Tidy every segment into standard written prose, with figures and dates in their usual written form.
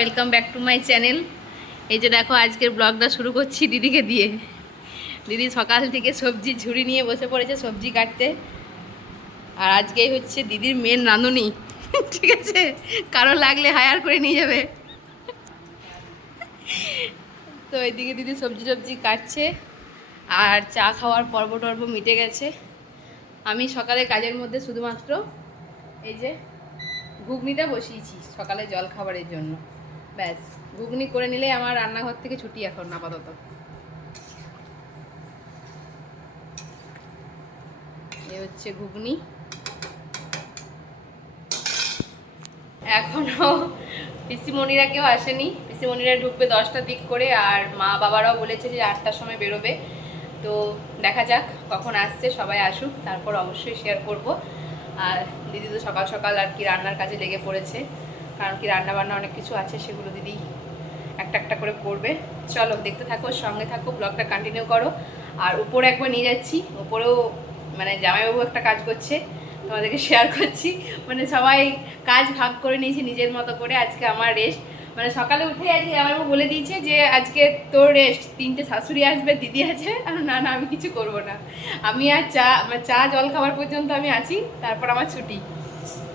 Welcome back to my channel. এই যে দেখো আজকের ব্লগটা শুরু করছি দিদিকে দিয়ে। দিদি সকাল থেকে সবজি ঝুড়ি নিয়ে বসে পড়েছে সবজি কাটতে। আর আজকেই হচ্ছে দিদির মেন রাঁধুনি, ঠিক আছে, কারো লাগলে হায়ার করে নিয়ে যাবে। তো এইদিকে দিদি সবজি টবজি কাটছে আর চা খাওয়ার পর্ব টর্ব মিটে গেছে। আমি সকালে কাজের মধ্যে শুধুমাত্র এই যে ঘুগনিটা বসিয়েছি সকালে জল খাবারের জন্য। ব্যাস, ঘুগনি করে নিলে আমার রান্নাঘর থেকে ছুটি এখন আপাতত। এ হচ্ছে ঘুগনি। এখনো পিসিমণিরা কেউ আসেনি, পিসিমণিরা ঢুকবে 10টার দিক করে, আর মা বাবারাও বলেছে যে 8টার সময় বেরোবে। তো দেখা যাক কখন আসছে, সবাই আসুক, তারপর অবশ্যই শেয়ার করব। আর দিদি তো সকাল সকাল আর কি রান্নার কাজে লেগে পড়েছে, কারণ কি রান্না বান্না অনেক কিছু আছে, সেগুলো দিদি একটা একটা করে করবে। চলো দেখতে থাকো, সঙ্গে থাকো, ব্লগটা কন্টিনিউ করো। আর উপরে একবার নিয়ে যাচ্ছি, উপরেও মানে জামাইবাবু একটা কাজ করছে, তোমাদেরকে শেয়ার করছি। মানে সবাই কাজ ভাগ করে নিয়েছি নিজের মতো করে। আজকে আমার রেস্ট, মানে সকালে উঠে আজকে জামাইবাবু বলে দিয়েছে যে আজকে তোর রেস্ট, 3টে শাশুড়ি আসবে, দিদি আছে, আর না না আমি কিছু করব না, আমি আর চা জল খাবার পর্যন্ত আমি আছি, তারপর আমার ছুটি।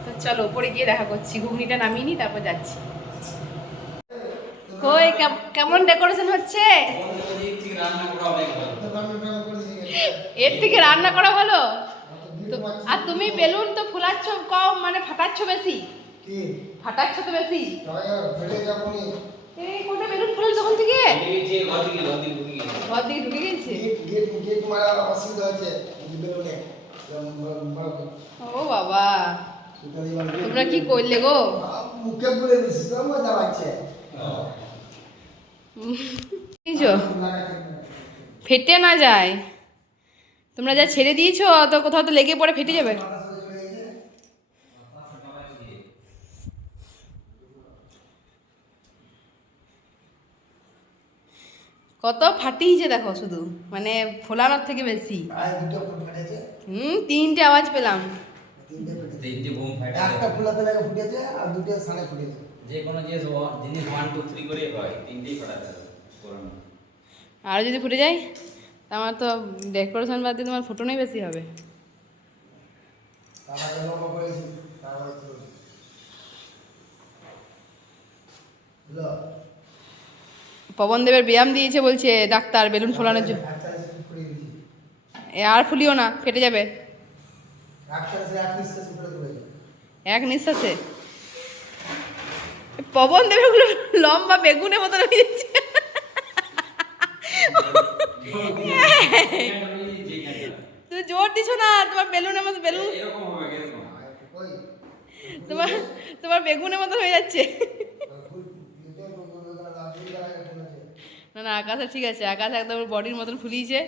তো চলো উপরে গিয়ে দেখা করছি, ঘুগনিটা নামিয়ে নিই তারপর যাচ্ছি। কই কেমন ডেকোরেশন হচ্ছে? এর থেকে রান্না করা ভালো। আর তুমি বেলুন তো ফুলাচ্ছ কম, মানে ফাটাচ্ছ বেশি। ফাটাচ্ছ তো বেশি। এই কোনটা বেলুন ফুল তখন থেকে ঘর থেকে ঢুকে গেছে। ও বাবা, তোমরা কি করলে গো? মুখে বলে দিছি তো মজা লাগছে। ফেটে না যায়, তোমরা যা ছেড়ে দিয়েছো তো কোথাও তো লেগে পড়ে ফেটে যাবে। কত ফাটিয়েছে দেখো, শুধু মানে ফোলানোর থেকে বেশি। 3টে আওয়াজ পেলাম। তিনটে বোম ফাটে, একটা ফুলাতে লাগে ফুটেছে আর দুটো সানে ফুটেছে। যে কোনো জিনিস 1 2 3 করে হয়, তিনটেই ফাটাতে হবে পুরনো। আর যদি ফুটে যায় আমার তো ডেকোরেশন বাদ দিয়ে তোমার ফোটনই বেশি হবে। পবনদেবের ব্যায়াম দিয়েছে বলছে ডাক্তার বেলুন ফোলানোর জন্য। আর ফুলিও না, ফেটে যাবে এক নিঃশ্বাসে। পবনদেবের গুলো লম্বা বেগুনের মতন হয়ে যাচ্ছে। তুমি জোর দিছো না, তোমার বেলুনের মতো বেলুন তোমার তোমার বেগুনের মতো হয়ে যাচ্ছে। না না, আকাশে ঠিক আছে, আকাশ একদম বডির মতন ফুলিয়েছে।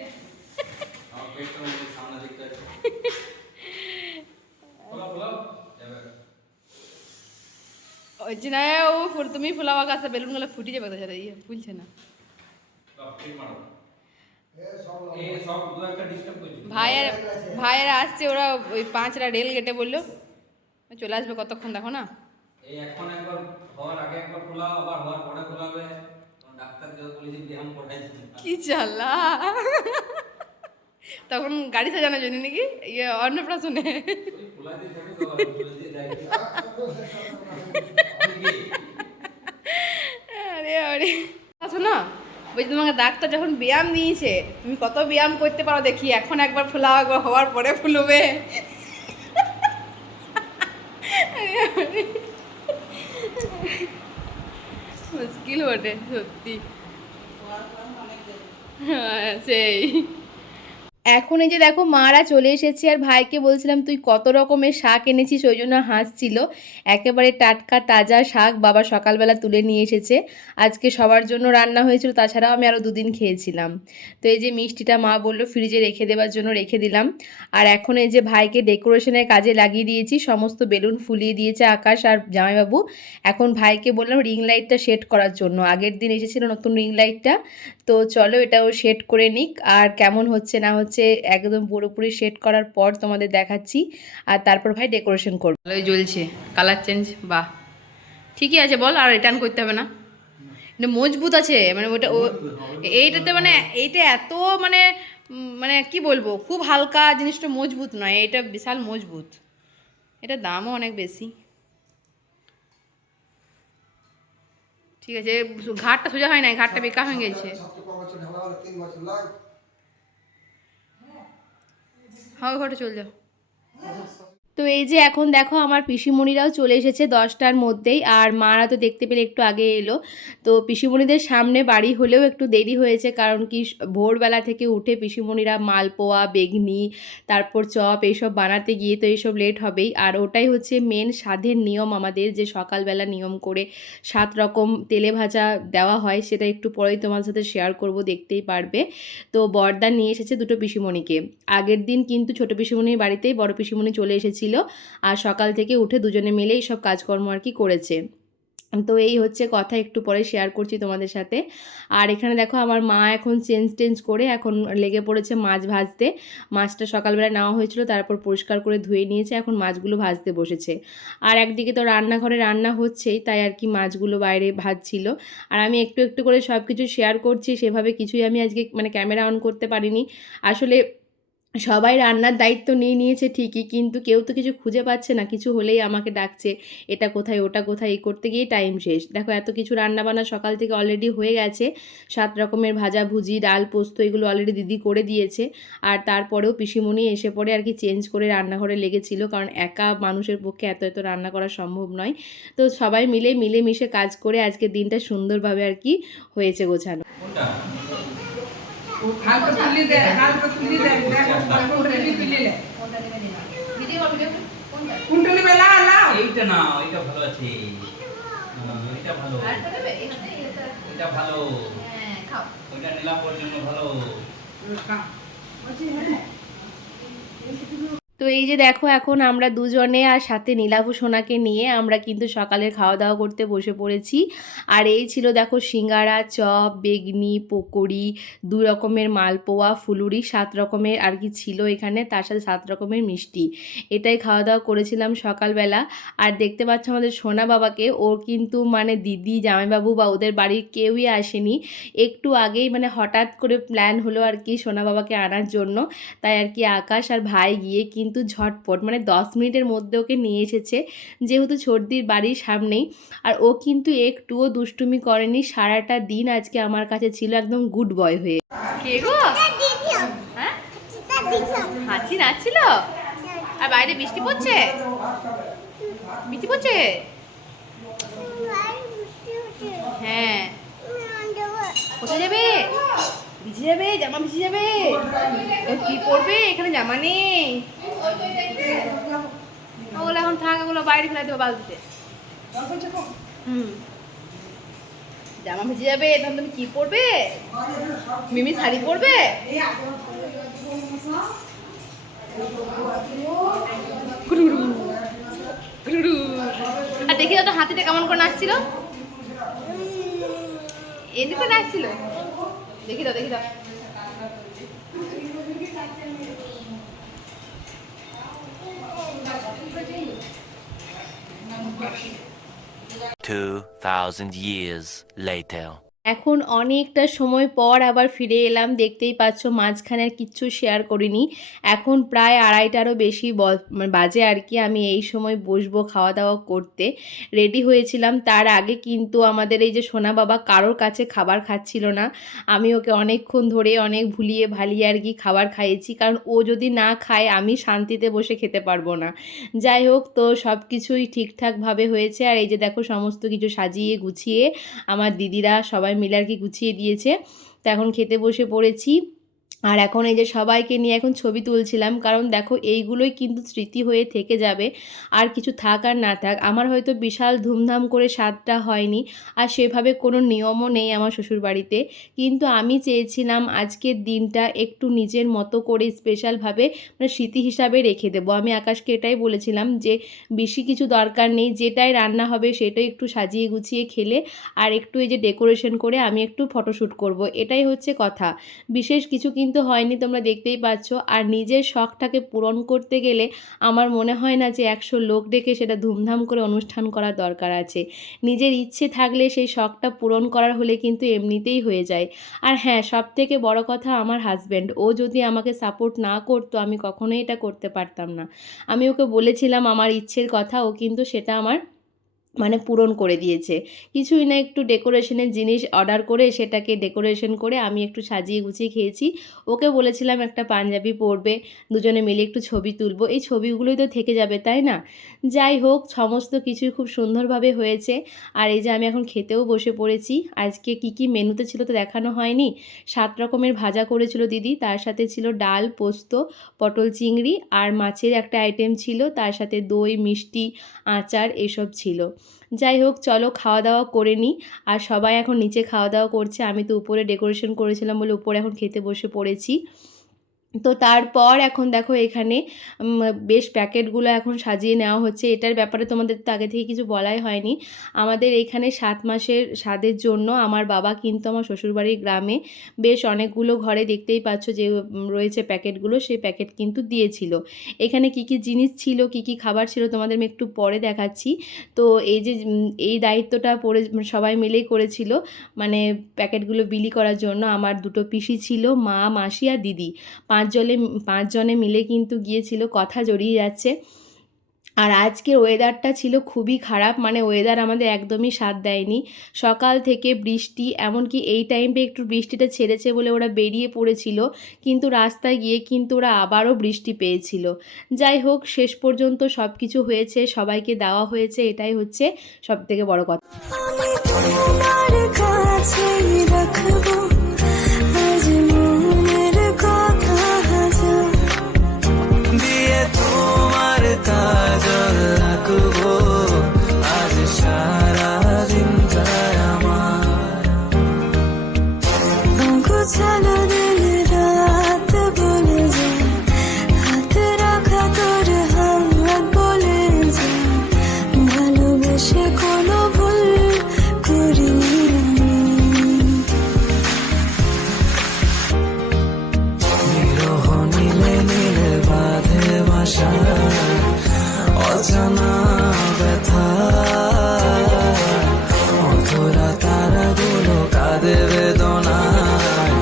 হচ্ছে না, ও তুমি ফুলাও আকাশে, বেলুনগুলো ফুটে যাবে, তো ইয়ে ফুলছে না। ভাইয়েরা আসছে, ওরা ওই 5টা রেল গেটে বললো চলে আসবে, কতক্ষণ দেখো না। এই এখন একবার হওয়ার আগে একবার খোলাও, আবার হওয়ার পরে খোলাবে। ডাক্তার যে বলেছে ব্যায়াম করাই কি চালা, তখন গাড়ি সাজানোর জন্য নাকি ইয়ে অন্নপ্রাশনে। আরে আরে আসো না, বলছি তোমাকে ডাক্তার যখন ব্যায়াম দিয়েছে তুমি কত ব্যায়াম করতে পারো দেখি, এখন একবার ফুলাও, একবার হওয়ার পরে ফুলবে। মুশকিল বটে সত্যি। হ্যাঁ সেই। এখন এই যে দেখো মারা চলে এসেছে, আর ভাইকে বলছিলাম তুই কত রকমের শাক এনেছিস, ওই জন্য হাসছিল। একেবারে টাটকা তাজা শাক বাবা সকালবেলা তুলে নিয়ে এসেছে, আজকে সবার জন্য রান্না হয়েছিল, তাছাড়াও আমি আরও 2 দিন খেয়েছিলাম। তো এই যে মিষ্টিটা মা বললো ফ্রিজে রেখে দেওয়ার জন্য, রেখে দিলাম। আর এখন এই যে ভাইকে ডেকোরেশনের কাজে লাগিয়ে দিয়েছি, সমস্ত বেলুন ফুলিয়ে দিয়েছে আকাশ আর জামাইবাবু। এখন ভাইকে বললাম রিং লাইটটা সেট করার জন্য, আগের দিন এসেছিল নতুন রিং লাইটটা, তো চলো এটাও সেট করে নিক। আর কেমন হচ্ছে না হচ্ছে একদম পুরোপুরি সেট করার পর তোমাদের দেখাচ্ছি, আর তারপর ভাই ডেকোরেশন করবো। ভালোই জ্বলছে, কালার চেঞ্জ, বাহ ঠিকই আছে বল, আর রিটার্ন করতে হবে না। এটা মজবুত আছে মানে ওটা এইটাতে মানে এইটা এত মানে মানে কি বলবো, খুব হালকা জিনিসটা মজবুত নয়, এটা বিশাল মজবুত। এটার দামও অনেক বেশি। ঠিক আছে, ঘাটটা সোজা হয় নাই, ঘাটটা বেকার হয়ে গেছে। হ্যাঁ ঘাটে চল যাও। তো এই যে এখন দেখো আমার পিসিমণিরাও চলে এসেছে 10টার মধ্যেই, আর মারা তো দেখতে পেলে একটু আগে এলো। তো পিসিমণিদের সামনে বাড়ি হলেও একটু দেরি হয়েছে, কারণ কি ভোরবেলা থেকে উঠে পিসিমণিরা মালপোয়া, বেগনি, তারপর চপ এইসব বানাতে গিয়ে তো এইসব লেট হবেই। আর ওটাই হচ্ছে মেন স্বাদের নিয়ম আমাদের, যে সকালবেলা নিয়ম করে 7 রকম তেলে ভাজা দেওয়া হয়, সেটা একটু পরেই তোমার সাথে শেয়ার করব, দেখতেই পারবে। তো বড়দা নিয়ে এসেছে দুটো পিসিমণিকে। আগের দিন কিন্তু ছোটো পিসিমণির বাড়িতেই বড় পিসিমণি চলে এসেছিল, আর সকাল থেকে উঠে দুজনে মিলেই সব কাজকর্ম আর কি করেছে। তো এই হচ্ছে কথা, একটু পরে শেয়ার করছি তোমাদের সাথে। আর এখানে দেখো আমার মা এখন চেঞ্জ করে এখন লেগে পড়েছে মাছ ভাজতে। মাছটা সকালবেলা নেওয়া হয়েছিল, তারপর পরিষ্কার করে ধুয়ে নিয়েছে, এখন মাছগুলো ভাজতে বসেছে। আর একদিকে তো রান্নাঘরে রান্না হচ্ছেই, তাই আর কি মাছগুলো বাইরে ভাজছিল। আর আমি একটু একটু করে সব কিছু শেয়ার করছি, সেভাবে কিছুই আমি আজকে মানে ক্যামেরা অন করতে পারিনি। আসলে সবাই রান্নার দায়িত্ব নিয়ে নিয়েছে ঠিকই, কিন্তু কেউ তো কিছু খুঁজে পাচ্ছে না, কিছু হলেই আমাকে ডাকছে, এটা কোথায় ওটা কোথায়, এই করতে গিয়েই টাইম শেষ। দেখো এত কিছু রান্নাবান্না সকাল থেকে অলরেডি হয়ে গেছে, 7 রকমের ভাজাভুজি, ডাল, পোস্ত এগুলো অলরেডি দিদি করে দিয়েছে। আর তারপরেও পিসিমণি এসে পড়ে আর কি চেঞ্জ করে রান্নাঘরে লেগেছিল, কারণ একা মানুষের পক্ষে এত এত রান্না করা সম্ভব নয়। তো সবাই মিলেমিশে কাজ করে আজকের দিনটা সুন্দরভাবে আর কি হয়েছে গোছানো। এইটা না, ওইটা ভালো আছে, ওইটা ভালো, ওইটা ভালো, ওইটা নীলাপর জন্য ভালো। তো এই যে দেখো এখন আমরা দুজনে আর সাথে নীলাভু সোনাকে নিয়ে আমরা কিন্তু সকালের খাওয়া দাওয়া করতে বসে পড়েছি। আর এই ছিল দেখো সিঙ্গারা, চপ, বেগনি, পকোড়ি, 2 রকমের মালপোয়া, ফুলুরি, 7 রকমের আর কি ছিল এখানে, তার সাথে 7 রকমের মিষ্টি। এটাই খাওয়া দাওয়া করেছিলাম সকালবেলা। আর দেখতে পাচ্ছ আমাদের সোনা বাবাকে, ওর কিন্তু মানে দিদি, জামাইবাবু বা ওদের বাড়ির কেউই আসেনি। একটু আগেই মানে হঠাৎ করে প্ল্যান হলো আর কি সোনা বাবাকে আনার জন্য, তাই আর কি আকাশ আর ভাই গিয়ে কিন্তু ঝটপট মানে 10 মিনিটের মধ্যে ওকে নিয়ে এসেছে, যেহেতু ছোটদির বাড়ির সামনেই। আর ও কিন্তু একটুও দুষ্টুমি করেনি, সারাটা দিন আজকে আমার কাছে ছিল একদম গুড বয় হয়ে। কে গো? হ্যাঁ হাঁচি নাচছিল। আর বাইরে বৃষ্টি পড়ছে, বৃষ্টি পড়ছে। হ্যাঁ কোথায় যাবে? ভিজে যাবে, জামা ভিজে যাবে। কি পরবে? এখানে জামা নেই, ওগুলো এখন থাক, ওগুলো বাইরে ফেলে দেবো বালতিতে। জামা ভিজে যাবে, তখন তুমি কি পরবে? মিমি শাড়ি পরবে? আর দেখি তো হাতিটা কেমন করে নাচছিল, এদিকে নাচছিল, দেখি দাও দেখি দাও। 2000 years later. এখন অনেকটা সময় পর আবার ফিরে এলাম, দেখতেই পাচ্ছ মাঝখানে আর কিচ্ছু শেয়ার করিনি। এখন প্রায় 2:30টারও বেশি বাজে আর কি, আমি এই সময় বসবো খাওয়া দাওয়া করতে। রেডি হয়েছিলাম, তার আগে কিন্তু আমাদের এই যে সোনা বাবা কারোর কাছে খাবার খাচ্ছিল না। আমি ওকে অনেকক্ষণ ধরে অনেক ভুলিয়ে ভালিয়ে আর কি খাবার খাইয়েছি, কারণ ও যদি না খায় আমি শান্তিতে বসে খেতে পারবো না। যাই হোক, তো সব কিছুই ঠিকঠাকভাবে হয়েছে। আর এই যে দেখো সমস্ত কিছু সাজিয়ে গুছিয়ে আমার দিদিরা সবাই মিলে আর কি গুছিয়ে দিয়েছে। তো এখন খেতে বসে পড়েছি। আর এখন এই যে সবাইকে নিয়ে এখন ছবি তুলছিলাম, কারণ দেখো এইগুলোই কিন্তু স্মৃতি হয়ে থেকে যাবে, আর কিছু থাক আর না থাক। আমার হয়তো বিশাল ধুমধাম করে স্বাদটা হয়নি, আর সেভাবে কোনো নিয়মও নেই আমার শ্বশুরবাড়িতে, কিন্তু আমি চেয়েছিলাম আজকের দিনটা একটু নিজের মতো করে স্পেশালভাবে মানে স্মৃতি হিসাবে রেখে দেবো। আমি আকাশকে এটাই বলেছিলাম যে বেশি কিছু দরকার নেই, যেটাই রান্না হবে সেটাই একটু সাজিয়ে গুছিয়ে খেলে, আর একটু এই যে ডেকোরেশন করে আমি একটু ফটোশ্যুট করব, এটাই হচ্ছে কথা। বিশেষ কিছু কিন্তু কিন্তু হয়নি, তোমরা দেখতেই পাচ্ছ। আর নিজের শখটাকে পূরণ করতে গেলে আমার মনে হয় না যে 100 লোক ডেকে সেটা ধুমধাম করে অনুষ্ঠান করার দরকার আছে। নিজের ইচ্ছে থাকলে সেই শখটা পূরণ করার হলে কিন্তু এমনিতেই হয়ে যায়। আর হ্যাঁ, সবথেকে বড় কথা আমার হাজব্যান্ড, ও যদি আমাকে সাপোর্ট না করতো আমি কখনোই এটা করতে পারতাম না। আমি ওকে বলেছিলাম আমার ইচ্ছের কথা, ও কিন্তু সেটা আমার মানে পূরণ করে দিয়েছে। কিছুই না, একটু ডেকোরেশনের জিনিস অর্ডার করে সেটাকে ডেকোরেশন করে আমি একটু সাজিয়ে গুছিয়ে খেয়েছি। ওকে বলেছিলাম একটা পাঞ্জাবি পরবে, দুজনে মিলে একটু ছবি তুলবো, এই ছবিগুলোই তো থেকে যাবে তাই না? যাই হোক, সমস্ত কিছুই খুব সুন্দরভাবে হয়েছে। আর এই যে আমি এখন খেতেও বসে পড়েছি। আজকে কি কি মেনুতে ছিল তো দেখানো হয়নি। 7 রকমের ভাজা করেছিল দিদি, তার সাথে ছিল ডাল, পোস্ত, পটল চিংড়ি আর মাছের একটা আইটেম ছিল, তার সাথে দই, মিষ্টি, আচার এসব ছিল। যাই হোক, চলো খাওয়া দাওয়া করে নিই। আর সবাই এখন নিচে খাওয়া দাওয়া করছে, আমি তো উপরে ডেকোরেশন করেছিলাম বলে উপরে এখন খেতে বসে পড়েছি। তো তারপর এখন দেখো এখানে বেশ প্যাকেটগুলো এখন সাজিয়ে নেওয়া হচ্ছে। এটার ব্যাপারে তোমাদের তো আগে থেকে কিছু বলাই হয়নি। আমাদের এখানে 7 মাসের স্বাদের জন্য আমার বাবা কিন্তু আমার শ্বশুরবাড়ির গ্রামে বেশ অনেকগুলো ঘরে দেখতেই পাচ্ছ যে রয়েছে প্যাকেটগুলো, সেই প্যাকেট কিন্তু দিয়েছিল। এখানে কি কি জিনিস ছিল, কি কি খাবার ছিল তোমাদের আমি একটু পরে দেখাচ্ছি। তো এই যে এই দায়িত্বটা পড়ে সবাই মিলেই করেছিল, মানে প্যাকেটগুলো বিলি করার জন্য। আমার 2টো পিসি ছিল, মা, মাসি আর দিদি, 5 জনে মিলে কিন্তু গিয়েছিল, কথা জড়িয়ে যাচ্ছে। আর আজকের ওয়েদারটা ছিল খুবই খারাপ, মানে ওয়েদার আমাদের একদমই সাথ দেয়নি। সকাল থেকে বৃষ্টি, এমনকি এই টাইমে একটু বৃষ্টিটা ছেড়েছে বলে ওরা বেরিয়ে পড়েছিল, কিন্তু রাস্তায় গিয়ে কিন্তু ওরা আবারও বৃষ্টি পেয়েছিল। যাই হোক, শেষ পর্যন্ত সব কিছু হয়েছে, সবাইকে দেওয়া হয়েছে, এটাই হচ্ছে সবথেকে বড় কথা। আমি তোমার কাছেই রাখবো আজ মনের কথা হাজার, দিয়ে তোমার কাজল রাখবো আজ সারা দিন যায় আমার। অগোছালো দিন রাত বলে যায়, হাতে রাখা তোর হাত বলে যায়, ভালোবেসে কোনো ভুল করিনি আমি। বিরহ নীলে নীলে বাঁধে বাসা, অজানা ব্যথা, অধরা তারাগুলো কাঁদে বেদনায়,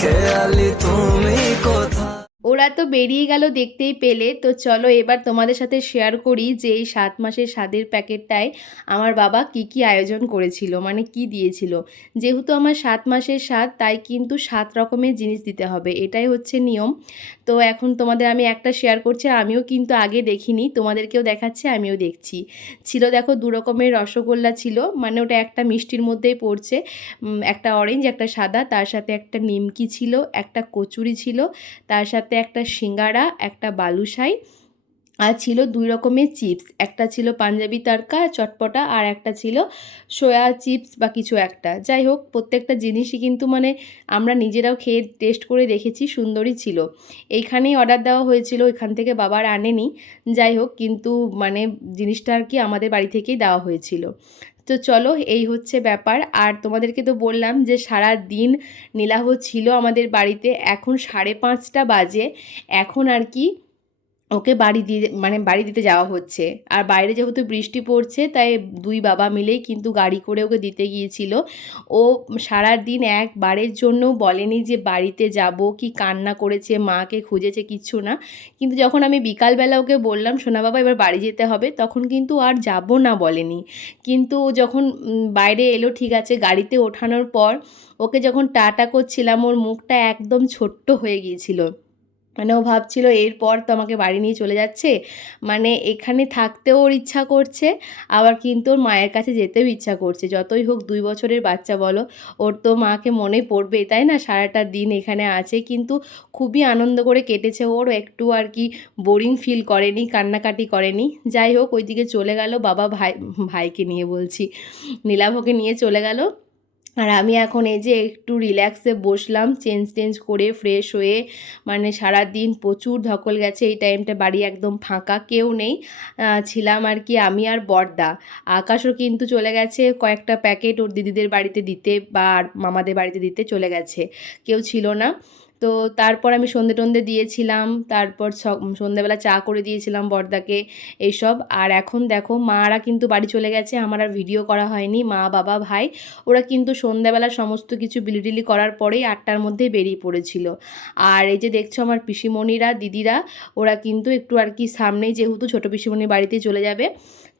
খেয়ালি তুমি কোথা। ওরা তো বেরিয়ে গেল দেখতেই পেলে। তো চলো এবার তোমাদের সাথে শেয়ার করি যে এই 7 মাসের স্বাদের প্যাকেটটায় আমার বাবা কি কি আয়োজন করেছিল, মানে কি দিয়েছিল। যেহেতু আমার 7 মাসের স্বাদ, তাই কিন্তু 7 রকমের জিনিস দিতে হবে, এটাই হচ্ছে নিয়ম। তো এখন তোমাদের আমি একটা শেয়ার করছি, আমিও কিন্তু আগে দেখিনি, তোমাদেরকেও দেখাচ্ছি, আমিও দেখছি। ছিল দেখো 2 রকমের রসগোল্লা ছিল, মানে ওটা একটা মিষ্টির মধ্যেই পড়ছে, একটা অরেঞ্জ একটা সাদা, তার সাথে একটা নিমকি ছিল, একটা কচুরি ছিল, তার সাথে একটা সিঙ্গারা, একটা বালুশাই, আর ছিল 2 রকমের চিপস, একটা ছিল পাঞ্জাবি তড়কা চটপটা, আর একটা ছিল সোয়া চিপস বা কিছু একটা। যাই হোক, প্রত্যেকটা জিনিসই কিন্তু মানে আমরা নিজেরাও খেয়ে টেস্ট করে দেখেছি, সুন্দরই ছিল। এইখানেই অর্ডার দেওয়া হয়েছিল, এখান থেকে বাবার আনেনি। যাই হোক, কিন্তু মানে জিনিসটা আর কি আমাদের বাড়ি থেকেই দেওয়া হয়েছিল। তো চলো, এই হচ্ছে ব্যাপার। আর তোমাদেরকে তো বললাম যে সারা দিন নীলাভ ছিল আমাদের বাড়িতে। এখন 5:30 বাজে, এখন আর কি ওকে বাড়ি দিতে যাওয়া হচ্ছে। আর বাইরে যেহেতু বৃষ্টি পড়ছে, তাই 2 বাবা মিলেই কিন্তু গাড়ি করে ওকে দিতে গিয়েছিল। ও সারাদিন একবারের জন্য বলেনি যে বাড়িতে যাব, কি কান্না করেছে, মাকে খুঁজেছে, কিচ্ছু না। কিন্তু যখন আমি বিকালবেলা ওকে বললাম সোনা বাবা এবার বাড়ি যেতে হবে, তখন কিন্তু আর যাব না বলেনি। কিন্তু ও যখন বাইরে এলো, ঠিক আছে, গাড়িতে ওঠানোর পর ওকে যখন টাটা করছিলাম, ওর মুখটা একদম ছোট্ট হয়ে গিয়েছিল। মানে ও ভাবছিল এরপর তো আমাকে বাড়ি নিয়ে চলে যাচ্ছে, মানে এখানে থাকতেও ওর ইচ্ছা করছে, আবার কিন্তু ওর মায়ের কাছে যেতেও ইচ্ছা করছে। যতই হোক 2 বছরের বাচ্চা বলো, ওর তো মাকে মনে পড়বেই তাই না। সারাটা দিন এখানে আছে, কিন্তু খুবই আনন্দ করে কেটেছে, ওর একটু আর কি বোরিং ফিল করেনি, কান্নাকাটি করেনি। যাই হোক, ওইদিকে চলে গেল বাবা, ভাইকে নিয়ে বলছি, নীলাভকে নিয়ে চলে গেল। আর আমি এখন এই যে একটু রিল্যাক্সে বসলাম, চেঞ্জ করে ফ্রেশ হয়ে, মানে সারাদিন প্রচুর ধকল গেছে। এই টাইমটা বাড়ি একদম ফাঁকা, কেউ নেই, ছিলাম আর কি আমি আর বড়দা। আকাশও কিন্তু চলে গেছে কয়েকটা প্যাকেট ওর দিদিদের বাড়িতে দিতে বা মামাদের বাড়িতে দিতে চলে গেছে, কেউ ছিল না। তো তারপর আমি সন্ধে টন্ধে দিয়েছিলাম, তারপর সন্ধ্যেবেলা চা করে দিয়েছিলাম বড়দাকে এইসব। আর এখন দেখো মারা কিন্তু বাড়ি চলে গেছে, আমার আর ভিডিও করা হয়নি। মা, বাবা, ভাই ওরা কিন্তু সন্ধ্যাবেলা সমস্ত কিছু বিলিটিলি করার পরেই 8টার মধ্যেই বেরিয়ে পড়েছিল। আর এই যে দেখছো আমার পিসিমণিরা, দিদিরা, ওরা কিন্তু একটু আর কি সামনেই, যেহেতু ছোটো পিসিমণির বাড়িতে চলে যাবে,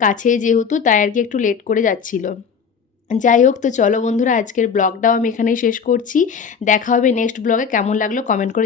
কাছেই যেহেতু, তাই আর কি একটু লেট করে যাচ্ছিল। যাই হোক, তো চলো বন্ধুরা, আজকের ব্লগটাও আমি এখানেই শেষ করছি। দেখা হবে নেক্সট ব্লগে। কেমন লাগলো কমেন্ট করে